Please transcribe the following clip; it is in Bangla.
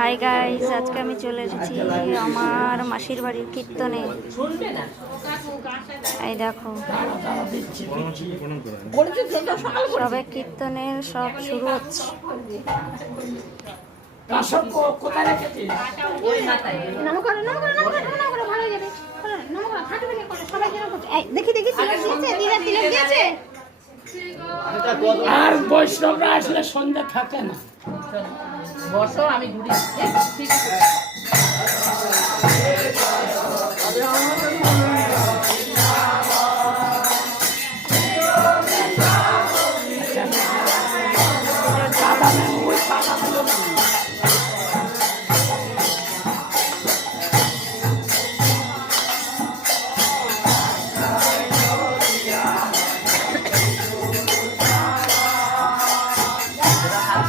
হাই গাইস, আজকে আমি চলে এসেছি আমার মাসির বাড়ির কীর্তনে। এই দেখো সবে কীর্তনের সব শুরু হচ্ছে। আর বৈষ্ণবরা আসলে সন্ধ্যা থাকে না। বসো, আমি ঘুরি। ঠিক আছে।